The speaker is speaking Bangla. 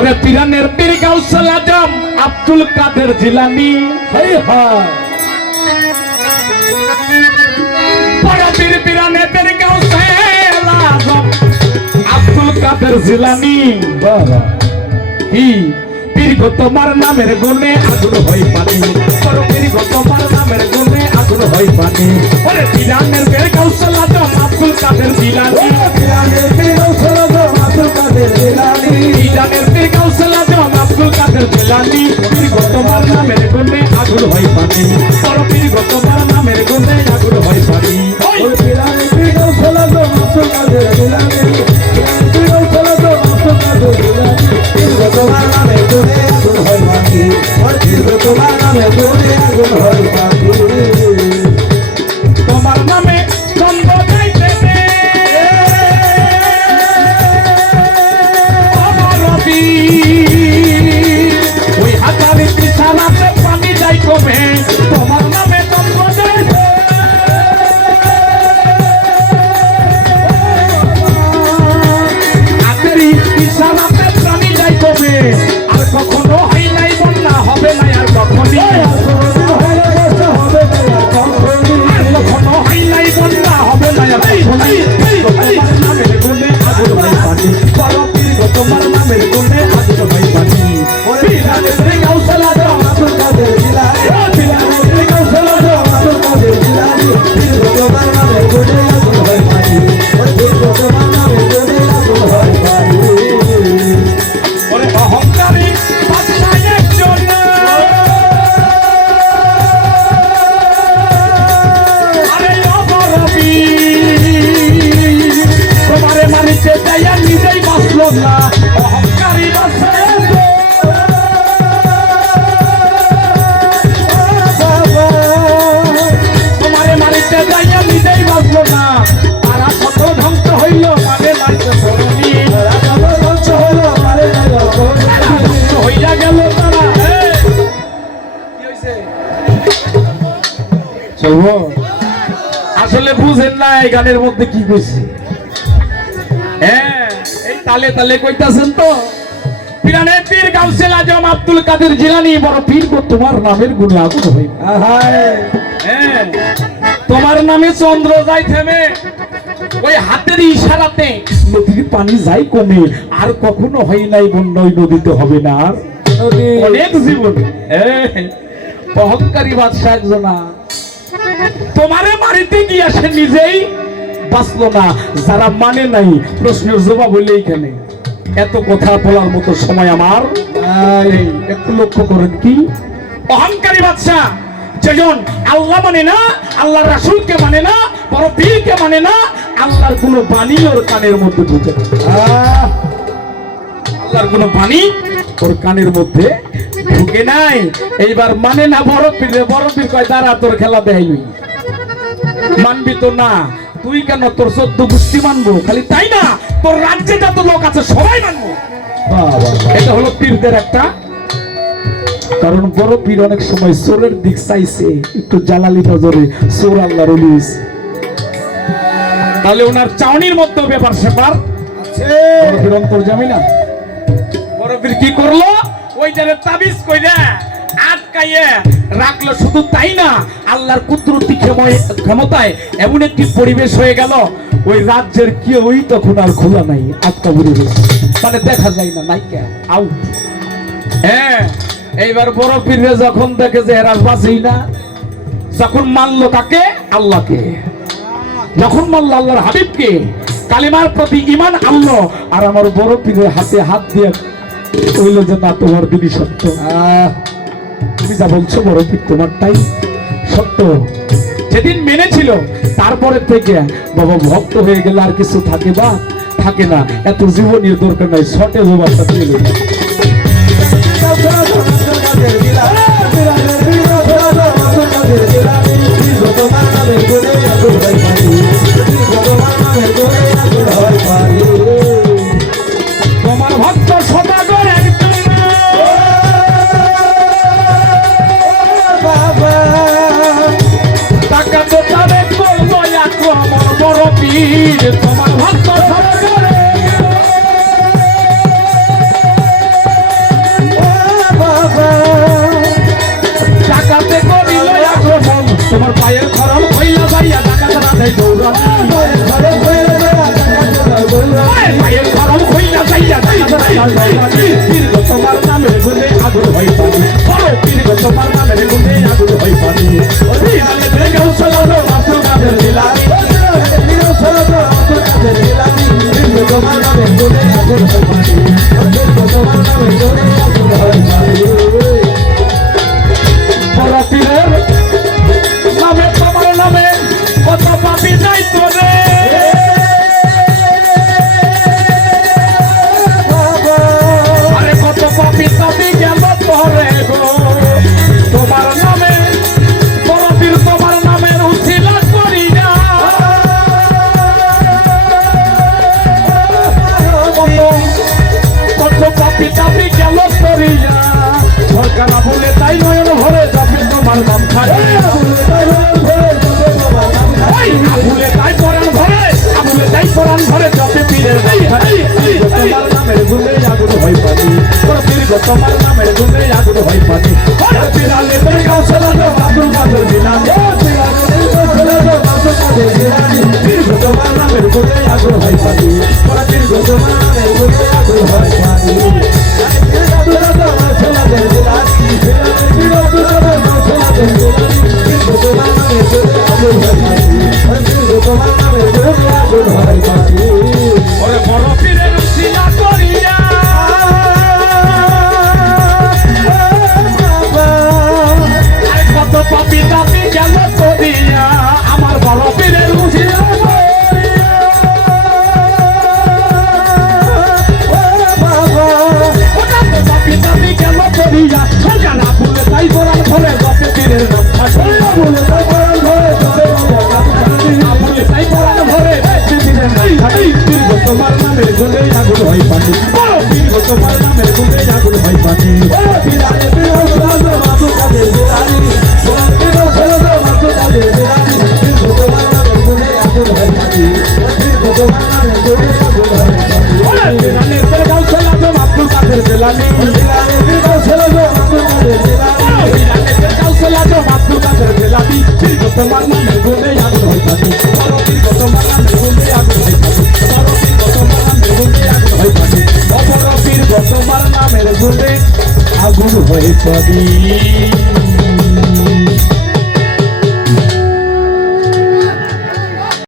ওরে পিরানের পীর গাউসুল আজম আব্দুল কাদের জিলানী, হায় হায় বড় পীর পিরানের পীর গাউসুল আজম আব্দুল কাদের জিলানী। বাবা কি পীর গো তোমার নামের গুণে আগুন হয় পানি, বড় পীর গো তোমার নামের গুণে আগুন হয় পানি। ওরে পিরানের পীর গাউসুল আজম আব্দুল কাদের জিলানী, পিরানের পীর গাউসুল আজম আব্দুল কাদের জিলানী, পিরানের পীর গাউসুল আজম আব্দুল কাদের জিলানী। পীর গো তোমার নামের গুণে আগুন হয় পানি, বড় পীর গো তোমার নামের গুণে আগুন হয় পানি। ওই পিরানের পীর গাউসুল আজম আব্দুল কাদের জিলানী, পীর গাউসুল আজম আব্দুল কাদের জিলানী। পীর গো তোমার নামে গুণে আগুন হয় পানি, ওই পীর গো তোমার নামে গুণে আগুন হয় পানি। তোমার নামে চন্দ্র যাইতেছে রবি, ওই হাজারি পিছানাতে পানি যাই কমে। তোমার নামে চন্দ্র যাইতে হাজারি পিছানাতে পানি যাই কমে। আর কখনো হয় নাই বন্যা হবে না আর কখনই, কখনো হয় নাই বন্যা হবে না আর কখনই। তোমার নামের গুণে আগুন হয় পানি, বড় পীর গো তোমার নামের গুণে আগুন হয় পানি। পিরানের পীর গাউসুল আজম আব্দুল কাদের জিলানী, পিরানের পীর গাউসুল আজম আব্দুল কাদের জিলানী। পীর গো তোমার নামে গুণে আগুন হয় পানি, ওই পীর গো তোমার নামে গুণে আগুন হয় পানি। ওরে অহংকারী বাদশা একজন, আরে অবরবী তোমারে মানিতে যাইয়া নিজেই বাঁচল না। অহংকারী বাদশা একজন, তোমারে মানিতে যাইয়া নিজেই বাঁচল না। তারা কত ধ্বংস হইল মানে মারিতে ধরণী, ধ্বংস হইয়া গেল তারা। আসলে বুঝেন না এই গানের মধ্যে কি কইছে। হ্যাঁ এই তালে তালে কইতাছেন তো। পিরানের পীর গাউসুল আজম আব্দুল কাদের জিলানী, বড় পীর গো তোমার নামের গুণে আগুন হয়। হ্যাঁ তোমার নামে চন্দ্র যাই থেমে, ওই হাতের ইশারাতে নদীর পানি যাই কমে। আর কখনো হয় নাই বন্যা ওই নদীতে হবে না আর অনেক জীবন। অহংকারী বাদশা একজনা তোমারে মারিতে গিয়া সে নিজেই বাঁচলো না। যারা মানে নাই প্রশ্নের জবাব হইলে এইখানে। এত কথা বলার মতো সময় আমার নাই। একটু লক্ষ্য করেন কি অহংকারী বাদশা যেজন আল্লাহ মানে না, আল্লাহর রাসূলকে মানে না, বড় পীরকে মানে না, আল্লাহর কোন বাণী ওর কানের মধ্যে ঢুকে না। আল্লাহর কোন বাণী ওর কানের মধ্যে ঢুকে নাই। এইবার মানে না বড় পীর, বড় পীর কয় দাঁড়া তোর খেলা দেখাইবি। মানবি তো না, তুই কেন তোর 14 গোষ্ঠী মানবো, খালি তাই না তোর রাজ্যে যত লোক আছে সবাই মানবো। এটা হলো পীরদের একটা কারণ। বড় পীর অনেক সময় চোরের দিক চাইছে, একটু জালালি নজরে চোর আল্লাহর ওলি, তাহলে ওনার চাউনির মধ্যে ব্যাপার স্যাপার বড় পীর অন্তর্যামী না। বড় পীর কি করলো, ওইটারে তাবিজ কইরা আটকাইয়ে রাখলো। শুধু তাই না, আল্লাহর কুদরতি ক্ষমতায় এমন একটি পরিবেশ হয়ে গেল, ওই রাজ্যের কেউই তখন আর খোলা নাই, আটকা পড়ে গেছে, মানে দেখা যায় না, নাইকা আউট। হ্যাঁ এইবার বড় পীরে যখন দেখে যে এরা বাঁচেই না, যখন মানলো কাকে, আল্লাহকে, যখন মানলো আল্লাহর হাবিবকে, কালিমার প্রতি ঈমান আনলো, আর আমার বড় পীরের হাতে হাত দিয়ে কইল যে না তোমার দিদি সত্য। তুমি যা বলছো বড় পীর তোমারটাই সত্য। যেদিন মেনেছিল তারপরে থেকে বাবা ভক্ত হয়ে গেলে আর কিছু থাকে বা থাকে না, এত জীবনের দরকার নাই, শর্টে জবাবটা দিয়ে দিল। তোমার ভক্ত সদাগর একজন বাবা, টাকা তো তারে করবো আক্রমণ। বড় পীর তোমার ভক্ত সদাগর তোমার পায়ের খরম হইলা যাইয়া ডাকাত রাধাই দৌড়ানি ঘরে ঘরে পায়ের খরম হইলা যাইয়া ডাকাত রাধাই দৌড়ানি দীর্ঘ তোমার নামের গুণে আগুন হয় পানি বড় দীর্ঘ তোমার নামের গুণে আগুন হয় পানি অভিযানে দেখেও চলালো মাত্র কাদের দিলানি তোমার নামে বলে আগুন হয় পানি তোমার নামে বলে আগুন হয় পানি বড় পীরের নামে তোমার নামে কত পাপি যাই তোরে আরে কত পাপি পাপি গেল তোরে গো তোমার নামে বড় পীর তোমার নামের উছিলা করি না কত পাপি তাপি গেল করিয়া সরকার না বলে তাই নয়ন ভরে যাবে তোমার নাম খায় আবুলে তাই পরাণ ভরে আবুলে তাই পরাণ ভরে যতে পীরের তোমার নামের গুণে আগুন হয় পানি দীর্ঘ তোমার নামের গুণে আগুন হয় পানি পিরালে তোর গাও চলানো আব্দুল কাদের জিলানী দীর্ঘ তোমার নামের গুণে আগুন হয় পানি দীর্ঘ তোমার নামের গুণে আগুন হয় পানি ওরে বড় পীরের উছিলা করিয়া আরে কত পাপি তাপি গেল করিয়া আমার বড় পীরের উছিলা করিয়া ওটা তো পাপি তাপি গেল করিয়া সরকার না বলে তাই পরাণ ভরে যতে পীরের নাম খায় আবুলে তাই পরাণ ভরে দীর্ঘ তোমার নামের গুণে আগুন হয় পানি বড় দীর্ঘ তোমার নামের গুণে আগুন হয় পানি আব্দুল কাদের জেলানী আব্দুল কাদের জেলানী দীর্ঘ তোমার নামের গুণে আগুন হয় পানি বড় দীর্ঘ তোমার নামের গুণে আগুন হয় পানি বড় দীর্ঘ তোমার নামের গুণে আগুন হয় পানি বড় দীর্ঘ তোমার নামের গুণে আগুন হয় পানি